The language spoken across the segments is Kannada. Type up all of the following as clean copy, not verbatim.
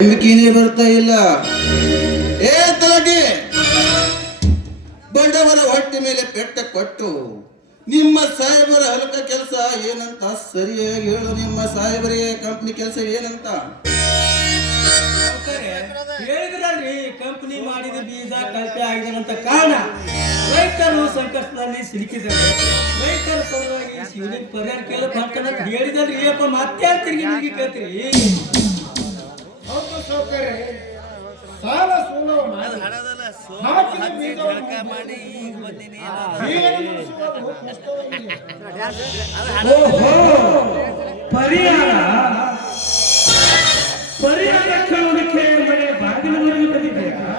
ನಂಬಿಕೆನೇ ಬರ್ತಾ ಇಲ್ಲ. ಏ ತಲಟಿ, ಬಡವರ ಹೊಟ್ಟೆ ಮೇಲೆ ಪೆಟ್ಟ ಕೊಟ್ಟು ನಿಮ್ಮ ಸಾಹೇಬರ ಹಲಕ ಕೆಲಸ ಏನಂತ ಸರಿಯಾಗಿ ಹೇಳು. ನಿಮ್ಮ ಸಾಹೇಬರಿಗೆ ಕಂಪ್ನಿ ಕೆಲಸ ಏನಂತ ಹೇಳಿದ್ರಲ್ರಿ, ಕಂಪನಿ ಮಾಡಿದ ಬೀಜ ಕಳಪೆ ಆಗಿದಂತ ಕಾರಣ ರೈತರು ಸಂಕಷ್ಟದಲ್ಲಿ ಸಿಲುಕಿದ್ದಾರೆ. ರೈತರ ಪರವಾಗಿ ಶಿವಲಿಂಗ ಪರಿಹಾರ ಕೇಳಕ್ ಹೊಂಟಂತ ಹೇಳಿದಲ್ರಿ. ಅಪ್ಪ ಮತ್ತೆ ತಿರುಗಿ ಕೇಳ್ತೀರಿ. ಸಾಲ ಸೋಲು ಪರಿಹಾರ ಪರಿಹಾರ ಕೇಳೋದಕ್ಕೆ ಮನೆ ಬಾಗಿಲುಗಳಿಗೆ ಬಂದಿದ್ದೀರಾ?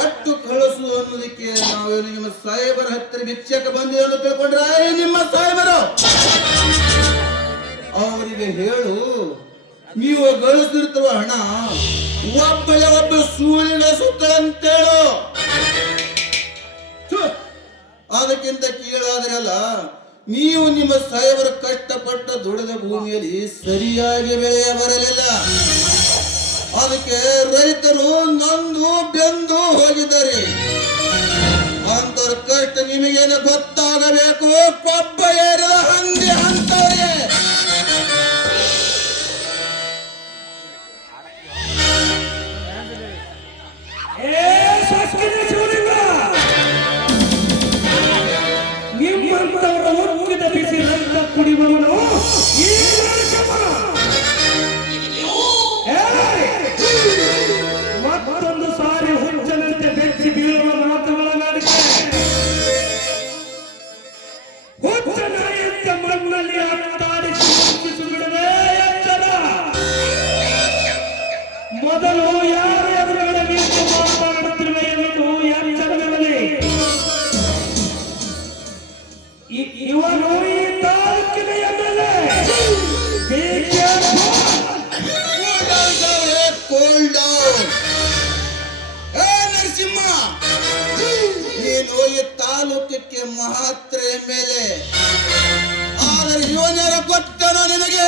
ಒಟ್ಟು ಕಳಿಸು ಅನ್ನೋದಕ್ಕೆ ನಾವೇನು ನಿಮ್ಮ ಸಾಹೇಬರ ಹತ್ತಿರ ಭಿಕ್ಷಕ ಬಂದಿವೆ ಅಂತ ತಿಳ್ಕೊಂಡ್ರ ನಿಮ್ಮ ಸಾಹೇಬರು ಅವರಿಗೆ ಹೇಳು, ನೀವು ಗಳಿಸಿರ್ತಿರುವ ಹಣ ಒಬ್ಬ ಸೂರ್ಯನ ಸುತ್ತಂತೇಳು. ಅದಕ್ಕಿಂತ ಕೀಳಾದ್ರಲ್ಲ, ನೀವು ನಿಮ್ಮ ಸಾಹೇಬರ ಕಷ್ಟಪಟ್ಟ ದುಡಿದ ಭೂಮಿಯಲ್ಲಿ ಸರಿಯಾಗಿ ಬೆಳೆಯ ಬರಲಿಲ್ಲ. ಅದಕ್ಕೆ ರೈತರು ನೊಂದು ಬೆಂದು ಹೋಗಿದ್ದಾರೆ. ಅಂತವ್ರ ಕಷ್ಟ ನಿಮಗೇನು ಗೊತ್ತಾಗಬೇಕು. ಕೊಬ್ಬ ಏರಿದ ಹಂದಿ ಅಂತವ್ರಿಗೆ ನಿಮ್ಮಂತವರ ಒಕ್ಕಿದ ಬಿಸಿ ರಕ್ತ ಕುಡಿಯುವವನು ಮತ್ತೊಂದು ಸಾರಿ ಹುಚ್ಚನಂತೆ ಬೆಚ್ಚಿ ಬೀಳುವ ಮಾತುಗಳನ್ನಾಡಿದೆ. ಹುಚ್ಚ ನಾಯಿಯಂತೆ ಮಣ್ಣಲ್ಲಿ ಅಟ್ಟಾಡಿಸಿ ಬಿಡದೆ ಎಚ್ಚರ. ಮೊದಲು ಯಾರು ಎದುರುಗಡೆ ನಿಂತು ಮಾತನಾಡುತ್ತಿರುವ ಎಂದು ಎಚ್ಚರವಿರಲಿ. ಇವನು ಈ ತಾಲೂಕಿನ ಎಮ್ಮೆಲ್ಯೆ. ನರಸಿಂಹ, ನೀನು ಈ ತಾಲೂಕಕ್ಕೆ ಮಹತ್ರ ಮೇಲೆ, ಆದರೆ ಇವನ್ಯಾರ ಗೊತ್ತೇನೋ ನಿನಗೆ?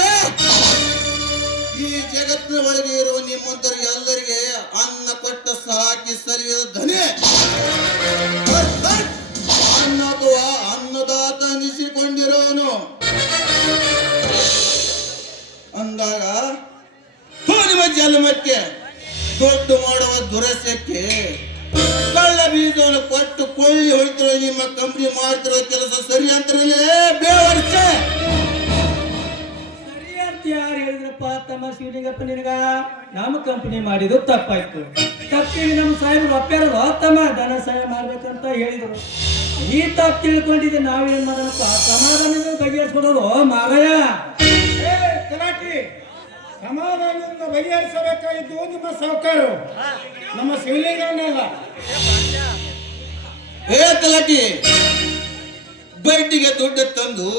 ಈ ಜಗತ್ತಿನ ಒಳಗೆ ಇರುವ ನಿಮ್ಮಂತರಿಗೆ ಎಲ್ಲರಿಗೆ ಅನ್ನ ಕೊಟ್ಟ ಸಾಕಿ ಸರಿಯದ ಧನೆ ಅನ್ನದುವ ಅನ್ನದಾತ ಅನಿಸಿಕೊಂಡಿರೋನು ಅಂದಾಗ ನಿಮ್ಮ ಜನ್ಮಕ್ಕೆ ದೊಡ್ಡ ಮಾಡುವ ದುರಸ್ಯಕ್ಕೆ ಕಳ್ಳ ಬೀಜವನ್ನು ಕೊಟ್ಟು ಕೊಳ್ಳಿ ಹೊಯ್ತಿರೋ ನಿಮ್ಮ ಕಂಪ್ನಿ ಮಾಡ್ತಿರೋ ಕೆಲಸ ಸರಿ ಅಂತಾರಲ್ಲೇ ಬೇವರ್ಷ. ಸರಿ ಅಂತ ಯಾರು ಹೇಳಿದ್ರಪ್ಪ ತಮ್ಮ ಶಿವಲಿಂಗಪ್ಪ ನಿನಗ? ನಮ್ಮ ಕಂಪನಿ ಮಾಡಿದ್ದು ತಪ್ಪಾಯ್ತು. ತಪ್ಪಿಗೆ ನಮ್ಮ ಸಾಹೇಬರು ಒಪ್ಪ್ಯಾರಲ್ಲ ತಮ್ಮ, ಧನ ಸಹಾಯ ಮಾಡ್ಬೇಕಂತ ಹೇಳಿದ್ರು. ಈ ತಪ್ಪು ತಿಳ್ಕೊಂಡಿದ್ದೆ ನಾವೇನ್ ಮಾಡೋಣಪ್ಪ? ಸಮಾಧಾನದಿಂದ ಬಗೆಹರಿಸ್ಕೊಡೋದು ಮಾರಾಯ. ಸಮಾಧಾನದಿಂದ ಬಗೆಹರಿಸಬೇಕಾಗಿದ್ದು ನಿಮ್ಮ ಸಾಹುಕಾರರು, ನಮ್ಮ ಶಿವಲಿಂಗಣ್ಣಲ್ಲ. ಏ ತಲಾಟಿ, ಬಡ್ಡಿಗೆ ದುಡ್ಡು ತಂದು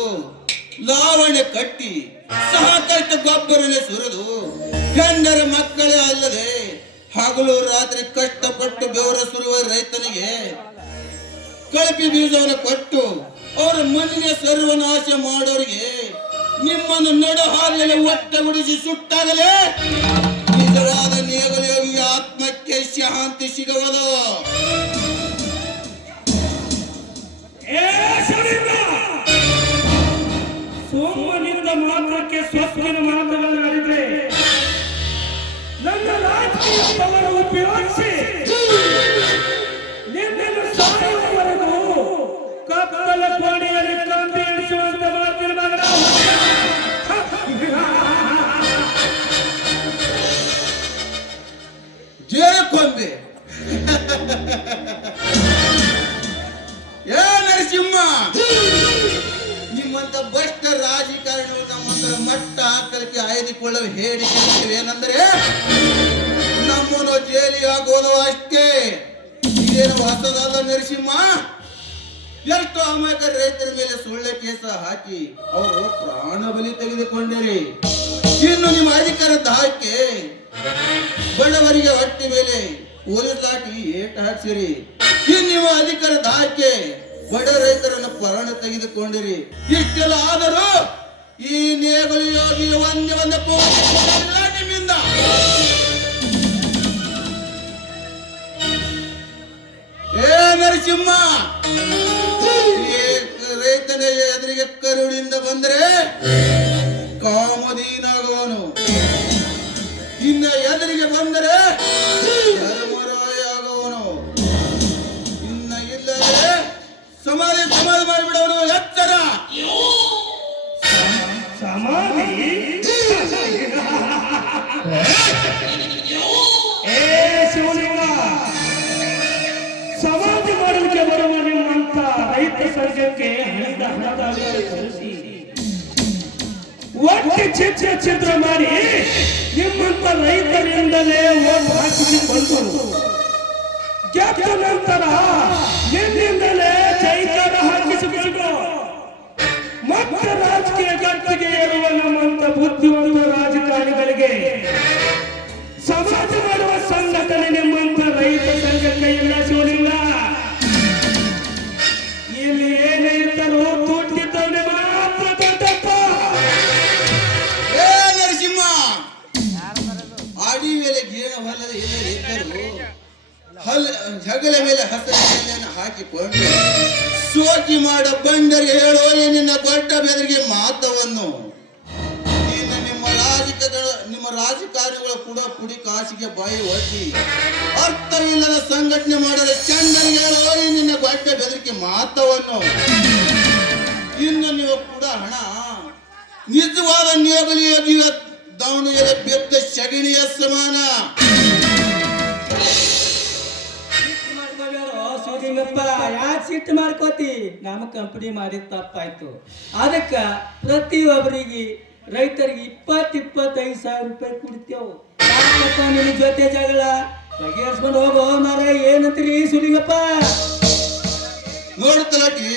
ಲಾವಣೆ ಕಟ್ಟಿ ಸಾಕಷ್ಟು ಗೊಬ್ಬರನೆ ಸುರಿದು ಗಂಡರ ಮಕ್ಕಳೇ ಅಲ್ಲದೆ ಹಗಲು ರಾತ್ರಿ ಕಷ್ಟಪಟ್ಟು ಬೆವರ ಸುರುವ ರೈತನಿಗೆ ಕಳಪಿ ಬೀಜವನ್ನು ಕೊಟ್ಟು ಅವರ ಮಣ್ಣಿನ ಸರ್ವನಾಶ ಮಾಡೋರಿಗೆ ನಿಮ್ಮನ್ನು ನಡು ಹಾಲಿನಲ್ಲಿ ಒಟ್ಟ ಗುಡಿಸಿ ಸುಟ್ಟಾಗಲೇ ನಿಜವಾದ ನೇಗಲೋಗಿ ಆತ್ಮಕ್ಕೆ ಶಾಂತಿ ಸಿಗುವುದು. ಸೋಮನಿಂದ ಮಾತ್ರಕ್ಕೆ ಸ್ವಪ್ನ ಮಾತನಾಡಿದ್ರೆ ನನ್ನ ರಾಜಕೀಯ ಪವರ ಉಪಯೋಗಿಸಿ ನಿನ್ನನ್ನು ಸಾಯುವವರೆಗೂ ಕತ್ತಲ ಕೋಣೆಯಲ್ಲಿ ಕಂಬಿ ಇಳಿಸುವಂತ ಮಾತಿನ ಮಗನ ಜೇಕೊಂಬೆ. ಏ ನರಸಿಂಹ, ನಿಮ್ಮಂತ ಭ್ರಷ್ಟ ರಾಜಕಾರಣಿಗಳು ನಮ್ಮಂತರ ಮಟ್ಟ ಹಾಕಲಿಕ್ಕೆ ಆಯ್ದುಕೊಳ್ಳಲು ಹೇಳಿದ್ದೇನೆಂದರೆ ನಮ್ಮನ್ನು ಜೈಲಿಗೆ ಹಾಕೋದು ಅಷ್ಟೇ. ಇದೇನು ಹೊಸದಲ್ಲ ನರಸಿಂಹ. ಎಷ್ಟು ಅಮಾಯಕ ರೈತರ ಮೇಲೆ ಸುಳ್ಳೆ ಕೇಸ ಹಾಕಿ ಅವರು ಪ್ರಾಣ ಬಲಿ ತೆಗೆದುಕೊಂಡಿರಿ. ಇನ್ನು ನಿಮ್ಮ ಅಧಿಕಾರ ದಾಕ್ಕೆ ಬಡವರಿಗೆ ಹೊಟ್ಟೆ ಮೇಲೆ ಪೊಲೀಸ್ ಲಾಠಿ ಏಟ ಹಾಕ್ಸಿರಿ. ಈ ನೀವು ಅಧಿಕಾರದ ಆಯ್ಕೆ ಬಡ ರೈತರನ್ನ ಪ್ರಾಣ ತೆಗೆದುಕೊಂಡಿರಿ. ಇಷ್ಟೆಲ್ಲ ಆದರೂ ಈ ನೇಗಳು ಯೋಗಿ ಒಂದೇ ಒಂದು ಕೂಗಿಲ್ಲ ನಿಮ್ಮಿಂದ. ಏ ನರಸಿಂಹ, ಈ ರೈತನ ಎದುರಿಗೆ ಕರುಣಿಂದ ಬಂದರೆ ಕಾಮದೀನಾಗುವನು, ಇನ್ನ ಎದುರಿಗೆ ಬಂದರೆ ಧರ್ಮರಾಯ ಆಗುವನು, ಇನ್ನ ಇಲ್ಲದೆ ಸಮಾಧಿ ಮಾಡಿಬಿಡವನು. ಎತ್ತರ ಸಮಾಧಿ ಏ ಶಿವಲಿಂಗ, ಸಮಾಧಿ ಮಾಡಲಿಕ್ಕೆ ಬರುವ ನಿಮ್ಮಂತ ರೈತ ಸಂಘಕ್ಕೆ ಹಣಿದ ಹಣದಾಗಿ ಕಳಿಸಿ ಒಟ್ಟು ಚಿತ್ರ ಮಾಡಿ ನಿಮ್ಮಂತ ರೈತರಿಂದಲೇ ಓಟ್ ಹಾಕಿಸಿಕೊಂಡು ಗೆದ್ದ ನಂತರ ನಿನ್ನಿಂದಲೇ ಜೈಕಾರ ಹಾಕಿಸಿಕೊಂಡು ಮತ್ತೆ ರಾಜಕೀಯ ಗಟ್ಟಿಗೆ ಏರುವ ನಮ್ಮಂತ ಬುದ್ಧಿವಂತ ರಾಜಕಾರಣಿಗಳಿಗೆ ಸಮಾಜ ಮಾಡುವ ಸಂಘಟನೆ ನಿಮ್ಮಂತ ರೈತ ಸಂಘಕ್ಕೆ ಇಲ್ಲ ಶಿವಲಿಂಗ. ಇಲ್ಲಿ ಏನೇ ಇದ್ದರೂ ದುಡ್ಡಿದ್ದವನೇ ಮಾತ್ರ ದೊಡ್ಡಪ್ಪ. ಏ ನರಸಿಂಹ, ಆಡಿ ಮೇಲೆ ಗೇಣ ಹೊಲದ ಎಲ್ಲರೂ ಇದ್ದರು ಜಗಲ ಮೇಲೆ ಹಸರೆಯನ್ನು ಹಾಕಿಕೊಂಡು ಸೋಕಿ ಮಾಡ ಬಂಡರಿಗೆ ಹೇಳೋ ನಿನ್ನ ದೊಡ್ಡ ಬೆದರಿಗೆ ಮಾತವನ್ನು. ಇನ್ನು ನಿಮ್ಮ ರಾಜಕಾರಣಿಗಳು ಕೂಡ ಪುಡಿ ಕಾಸಿಗೆ ಬಾಯಿ ಒಡ್ಡಿ ಅರ್ಥವಿಲ್ಲದ ಸಂಘಟನೆ ಮಾಡಲು ಚಂದನಿಗೆ ಹೇಳೋ ನಿನ್ನ ದೊಡ್ಡ ಬೆದರಿಕೆ ಮಾತವನ್ನು. ಇನ್ನು ನೀವು ಕೂಡ ಹಣ ನಿಜವಾದ ನೇಬಲಿಯ ದಾವಣಗೆರೆ ಬೆತ್ತ ಶಗಣಿಯ ಸಮಾನ. ಯಾಕೆ ಸಿಟ್ಟು ಮಾಡ್ಕೋತಿ? ನಮ್ಮ ಕಂಪನಿ ಮಾಡಿದ ತಪ್ಪಾಯ್ತು. ಅದಕ್ಕ ಪ್ರತಿಯೊಬ್ಬರಿಗೆ ರೈತರಿಗೆ 20-25 ಸಾವಿರ ರೂಪಾಯಿ ಕೊಡ್ತೇವು. ಯಾಕಪ್ಪ ನಿನ್ನ ಜೊತೆ ಜಗಳ ಬಗೆಹರಿಸ್ಕೊಂಡು ಹೋಗೋ ಮಾರ. ಏನಂತೀರಿ ಸುಲಿಗಪ್ಪ? ನೋಡು ತಲಾಟಿ,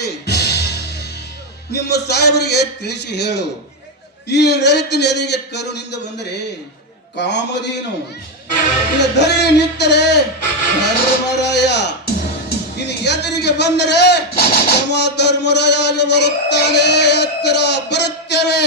ನಿಮ್ಮ ಸಾಹೇಬರಿಗೆ ತಿಳಿಸಿ ಹೇಳು, ಈ ರೈತನ ಎದುರಿಗೆ ಕರುಣಿಂದ ಬಂದರೆ ಕಾಮಧೇನು, ಇನ್ನು ಧರಣಿ ನಿಂತರೆ ಧರ್ಮರಾಯ, ಇನ್ನು ಎದುರಿಗೆ ಬಂದರೆ ಧರ್ಮರಾಯ ಬರುತ್ತಾನೆ. ಎತ್ತರ ಬರುತ್ತೇವೆ.